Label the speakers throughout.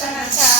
Speaker 1: Sanatana.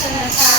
Speaker 1: สนตา